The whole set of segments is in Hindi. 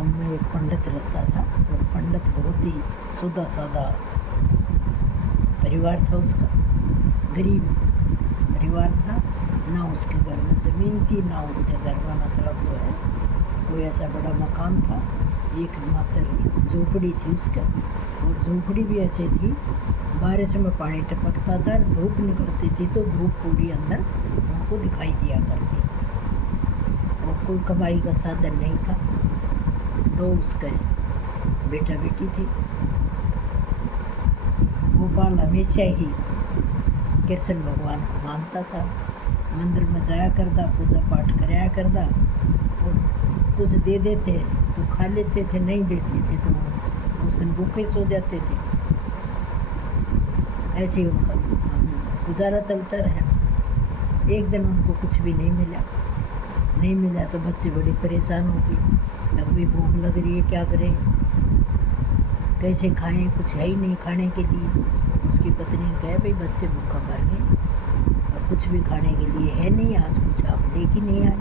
गांव में एक पंडित रहता था। वो पंडित बहुत ही सीधा साधा परिवार था उसका, गरीब परिवार था। ना उसके घर में ज़मीन थी, ना उसके घर में मतलब जो है कोई ऐसा बड़ा मकान था। एक मात्र झोपड़ी थी उसका, और झोपड़ी भी ऐसे थी बारिश में पानी टपकता था, धूप निकलती थी तो धूप पूरी अंदर उनको दिखाई दिया करती। और कोई कमाई का साधन नहीं था। दो उसके बेटा बेटी थी। गोपाल हमेशा ही कृष्ण भगवान को मानता था, मंदिर में जाया करता, पूजा पाठ कराया करता। और कुछ दे देते तो खा लेते थे, नहीं देते थे तो उस दिन भूखे सो जाते थे। ऐसे ही उनका गुजारा चलता रहा। एक दिन उनको कुछ भी नहीं मिला तो बच्चे बड़े परेशान हो गए। अब भी भूख लग रही है, क्या करें, कैसे खाएं, कुछ है ही नहीं खाने के लिए। उसकी पत्नी ने कहा, भाई बच्चे भूखा मर गए और कुछ भी खाने के लिए है नहीं, आज कुछ आप लेके नहीं आए।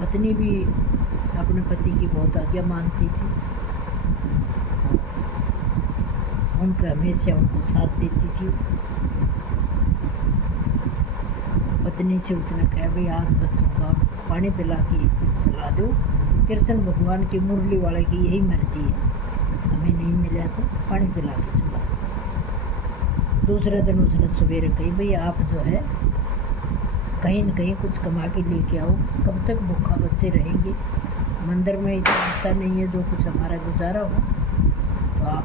पत्नी भी अपने पति की बहुत आज्ञा मानती थी, उनका हमेशा उनको साथ देती थी। पत्नी से उसने कहा, भाई आज बच्चों का पानी पिला के सुला दो, कृष्ण भगवान की मुरली वाले की यही मर्जी है, हमें नहीं मिला तो पानी पिला के सुला दो। दूसरे दिन उसने सवेरे कही, भाई आप जो है कहीं न कहीं कुछ कमा के लेके आओ, कब तक भूखा बच्चे रहेंगे, मंदिर में इतना आता नहीं है जो कुछ हमारा गुजारा हो, तो आप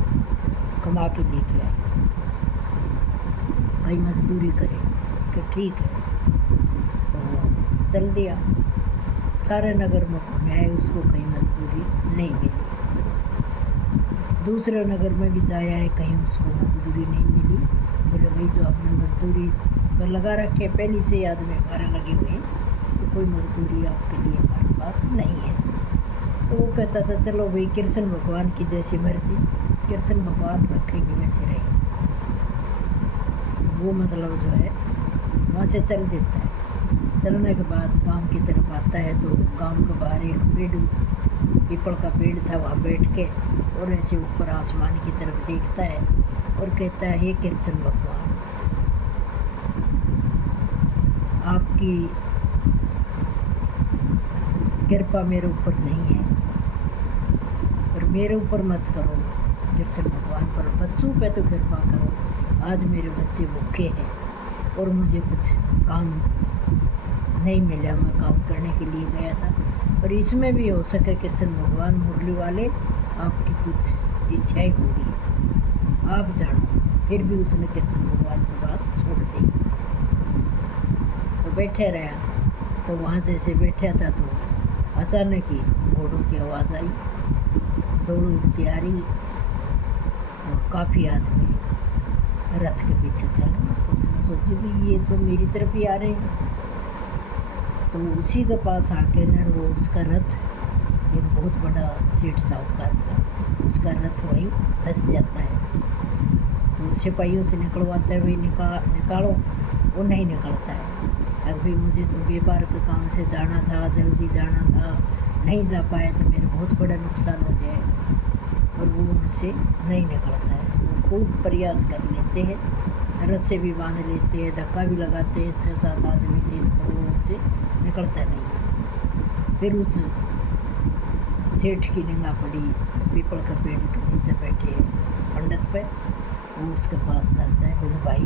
कमा के लेके आए, कहीं मजदूरी करें। कि ठीक है, तो चल दिया। सारे नगर में घूमे, उसको कहीं मजदूरी नहीं मिली। दूसरे नगर में भी जाया है, कहीं उसको मजदूरी नहीं मिली। बोले, भाई जो आपने मजदूरी पर लगा रखे, पहले से आदमी हमारे लगे हुए, तो कोई मजदूरी आपके लिए हमारे पास नहीं है। तो वो कहता था, चलो भाई कृष्ण भगवान की जैसी मर्जी, कृष्ण भगवान रखेंगे वैसे रहेंगे। वो मतलब जो है वहाँ से चल देता है। चलने के बाद गांव की तरफ आता है, तो गांव के बाहर एक पेड़, पीपल का पेड़ था, वहाँ बैठ के और ऐसे ऊपर आसमान की तरफ देखता है और कहता है, हे कृष्ण भगवान, आपकी कृपा मेरे ऊपर नहीं है, और मेरे ऊपर मत करो कृष्ण भगवान पर, बच्चों पे तो कृपा करो। आज मेरे बच्चे भूखे हैं और मुझे कुछ काम नहीं मिला, मैं काम करने के लिए गया था, और इसमें भी हो सके कृष्ण भगवान मुरली वाले आपकी कुछ इच्छाएं होंगी, आप जानो। फिर भी उसने कृष्ण भगवान की बात छोड़ दी, तो बैठे रहा। तो वहाँ जैसे बैठा था तो अचानक ही घोड़ों की आवाज़ आई, दौड़ों उड़ती आ रही, और काफ़ी आदमी रथ के पीछे चले। तो उसने सोची, भी ये तो मेरी तरफ ही आ रहे हैं। तो उसी के पास आके न वो उसका रथ, एक बहुत बड़ा सेठ साहूकार था, उसका रथ वहीं फंस जाता है। तो सिपाहियों से निकलवाता है, भाई निकालो, वो नहीं निकलता है। अभी मुझे तो व्यापार के काम से जाना था, जल्दी जाना था, नहीं जा पाए तो मेरा बहुत बड़ा नुकसान हो जाएगा, और वो उनसे नहीं निकलता है। वो खूब प्रयास कर लेते हैं, रस्से भी बांध लेते हैं, धक्का भी लगाते हैं, 6-7 आदमी थे, पर वो उनसे निकलता नहीं। फिर उस सेठ की निगाह पड़ी पीपल का पेड़ के नीचे बैठे पंडित पे। वो उसके पास जाता है, बोले, भाई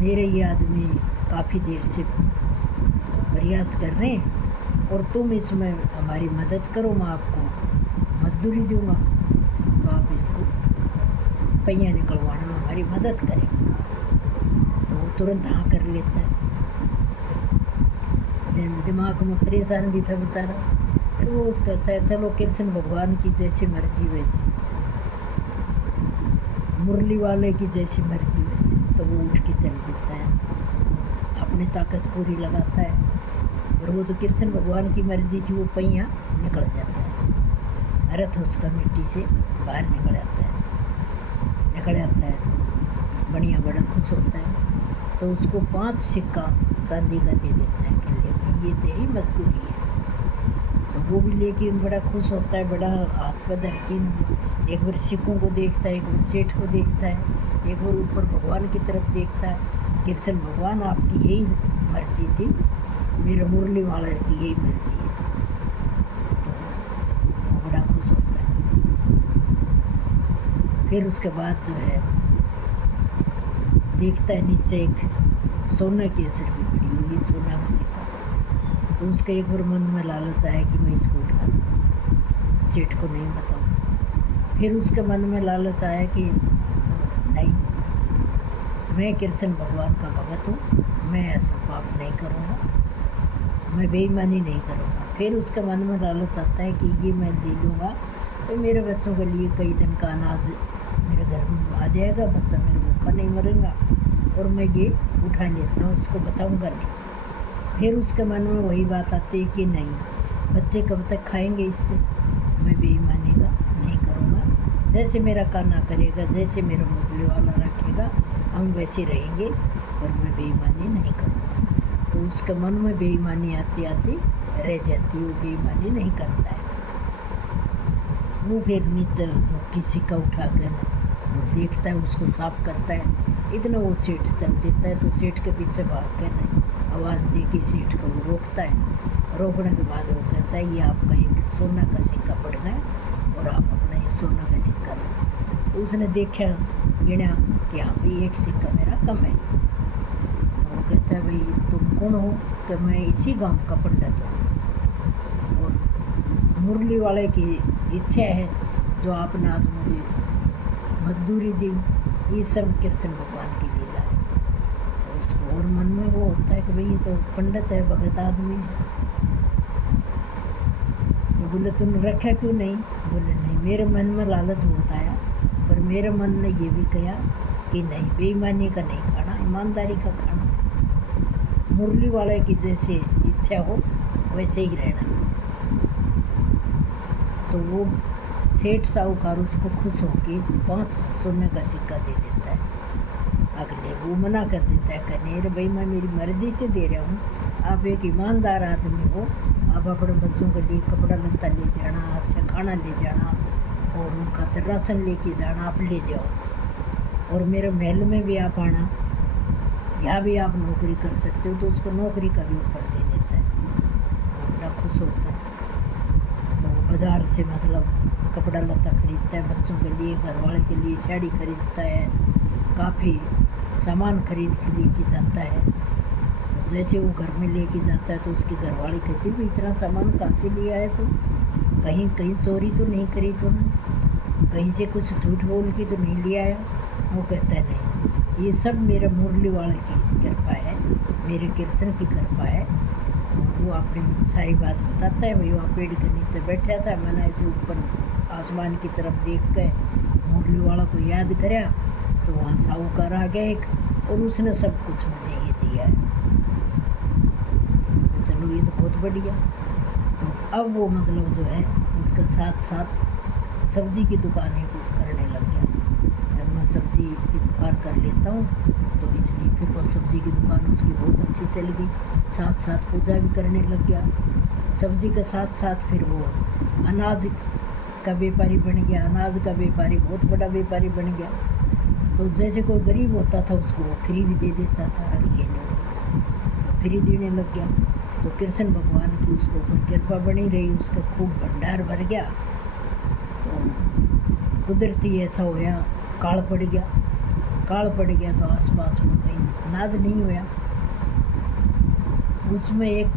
मेरे ये आदमी काफ़ी देर से प्रयास कर रहे हैं और तुम इसमें हमारी मदद करो, मैं आपको मजदूरी दूंगा, तो आप इसको पहिया निकलवाने में हमारी मदद करें। तो वो तुरंत हाँ कर लेता है। दिमाग में परेशान भी था बेचारा। फिर वो कहता है, चलो कृष्ण भगवान की जैसी मर्जी वैसी, मुरली वाले की जैसी मर्जी वैसी। तो वो उठ के चल देता है, अपनी ताकत पूरी लगाता है, और वो तो कृष्ण भगवान की मर्जी थी, वो पहिया निकल जाता है, रथ उसका मिट्टी से बाहर निकल आता है। तो बढ़िया बड़ा खुश होता है। तो उसको 5 सिक्का चांदी का दे देता है कि ले भाई, ये तेरी मजदूरी है। तो वो भी लेके बड़ा खुश होता है, बड़ा हाथ पर धर के एक बार सिक्कों को देखता है, एक बार सेठ को देखता है, एक बार ऊपर भगवान की तरफ देखता है। कृष्ण भगवान आपकी यही मर्जी थी, मेरे मुरली वाले की यही मर्जी है। तो वो बड़ा खुश होता है। फिर उसके बाद जो है देखता है नीचे एक सोना की असर भी पड़ी हुई है, सोना का सिक्का। तो उसका एक बार मन में लालच आया कि मैं इसको उठा लूँ, सेठ को नहीं बताऊँ। फिर उसके मन में लालच आया कि नहीं, मैं कृष्ण भगवान का भगत हूँ, मैं ऐसा पाप नहीं करूँगा, मैं बेईमानी नहीं करूँगा। फिर उसके मन में लालच आता है कि ये मैं ले लूँगा तो मेरे बच्चों के लिए कई दिन का अनाज मेरे घर में आ जाएगा, बच्चा मेरे भूखा नहीं मरेगा, और मैं ये उठा लेता हूँ, उसको बताऊँगा नहीं। फिर उसके मन में वही बात आती है कि नहीं, बच्चे कब तक खाएंगे इससे, मैं बेईमानी का नहीं करूँगा, जैसे मेरा काना करेगा, जैसे मेरा मुरली वाला रखेगा, हम वैसे रहेंगे, पर मैं बेईमानी नहीं करूँगा। तो उसके मन में बेईमानी आती आती रह जाती है, वो बेईमानी नहीं करता है। वो फिर नीचे किसी का उठा कर देखता है, उसको साफ करता है। इतना वो सेठ चल देता है, तो सेठ के पीछे भाग कर आवाज़ दे के सेठ को वो रोकता है। रोकने के बाद वो कहता है ये आपका एक सोना का सिक्का पड़ गया और आप अपना ये सोना का सिक्का लो। तो उसने देखा, गिना कि हाँ भाई एक सिक्का मेरा कम है। तो वो कहता है भाई तुम कौन हो? कि मैं इसी गांव का पंडित हूँ, और मुरली वाले की इच्छा है जो आपने आज मुझे मजदूरी दी, ये सब कृष्ण भगवान की लीला है। तो उसको और मन में वो होता है कि भाई ये तो पंडित है, भगत आदमी है। तो बोले तुमने रखा क्यों नहीं? बोले नहीं, मेरे मन में लालच बहुत आया, पर मेरे मन ने ये भी कहा कि नहीं, बेईमानी का नहीं खाना, ईमानदारी का खाना, मुरली वाले की जैसे इच्छा हो वैसे ही रहना। तो वो सेठ साहूकार उसको खुश होके 5 सोने का सिक्का दे देता है। अगले वो मना कर देता है, कहने अरे भाई मैं मेरी मर्जी से दे रहा हूँ, आप एक ईमानदार आदमी हो, आप अपने बच्चों के लिए कपड़ा लत्ता ले जाना, अच्छा खाना ले जाना, और उनका राशन लेके जाना, आप ले जाओ, और मेरे महल में भी आप आना, यहाँ भी आप नौकरी कर सकते हो। तो उसको नौकरी का भी ऑफर दे देता है। तो बड़ा खुश होता है। तो वो बाज़ार से मतलब कपड़ा लत्ता खरीदता है बच्चों के लिए, घर वाले के लिए साड़ी खरीदता है, काफ़ी सामान खरीद के लेके जाता है। तो जैसे वो घर में लेके जाता है तो उसकी घरवाली कहती है इतना सामान कहाँ से लिया है तू? कहीं कहीं चोरी तो नहीं करी तूने? कहीं से कुछ झूठ बोल के तो नहीं लिया है? वो कहता है नहीं, ये सब मेरे मुरली वाले की कृपा है, मेरे कृष्ण की कृपा है। वो अपनी सारी बात बताता है। भाई वहाँ पेड़ के नीचे बैठा था, मैंने ऐसे ऊपर आसमान की तरफ देख कर मुरली वाला को याद करा, तो वहाँ साहूकार आ गया एक, और उसने सब कुछ मुझे ये दिया है। तो चलो ये तो बहुत बढ़िया। तो अब वो मतलब जो है उसके साथ साथ सब्जी की दुकानें को करने लग गया। जब मैं सब्जी की दुकान कर लेता हूँ तो इसलिए फिर वो सब्जी की दुकान उसकी बहुत अच्छी चल गई, साथ साथ पूजा भी करने लग गया। सब्जी के साथ साथ फिर वो अनाज का व्यापारी बन गया, अनाज का व्यापारी बहुत बड़ा व्यापारी बन गया। तो जैसे कोई गरीब होता था उसको वो फ्री भी दे देता था, अरे ये लो, तो फ्री देने लग गया। तो कृष्ण भगवान की उसके ऊपर कृपा बनी रही, उसका खूब भंडार भर गया। तो कुदरती ऐसा होया, काल पड़ गया। काल पड़ गया तो आसपास में कहीं अनाज नहीं हुआ। उसमें एक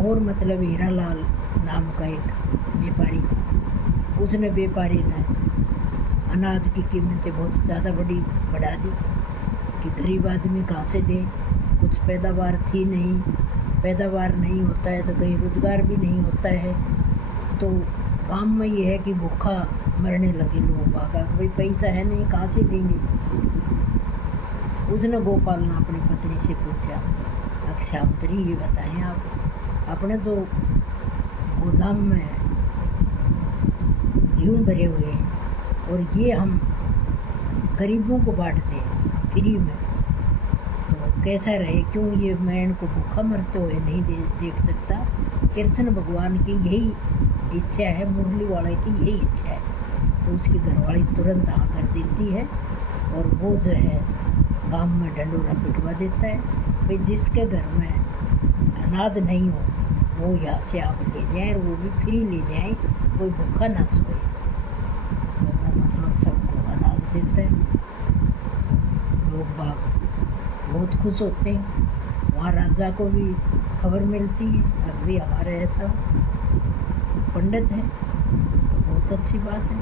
और मतलब हीरालाल नाम का एक व्यापारी था। उसने व्यापारी ने अनाज की कीमतें बहुत ज़्यादा बढ़ा दी कि गरीब आदमी कहाँ से दे, कुछ पैदावार थी नहीं, पैदावार नहीं होता है तो कहीं रोज़गार भी नहीं होता है। तो गांव में ये है कि भूखा मरने लगे लोग, भागा भाई पैसा है नहीं, कहाँ से देंगे। उसने गोपाल ने अपनी पत्नी से पूछा, श्यामतरी ये बताएं आप, अपने जो गोदाम में गेहूँ भरे हुए हैं और ये हम गरीबों को बांटते हैं फ्री में, तो कैसा रहे, क्यों ये मैं इनको भूखा मरते हुए नहीं देख सकता। कृष्ण भगवान की यही इच्छा है, मुरली वाले की यही इच्छा है। तो उसकी घरवाली तुरंत हाँ कर देती है और वो जो है गांव में ढंडोरा पिटवा देता है भाई जिसके घर में अनाज नहीं हो वो यहाँ से आप ले जाएं, और वो भी फ्री ले जाएं, कोई भूखा ना सोए। तो वो मतलब सबको अनाज देता है। लोग बाग बहुत खुश होते हैं। वहाँ राजा को भी खबर मिलती है अब भी हमारे ऐसा पंडित है, तो बहुत अच्छी बात है।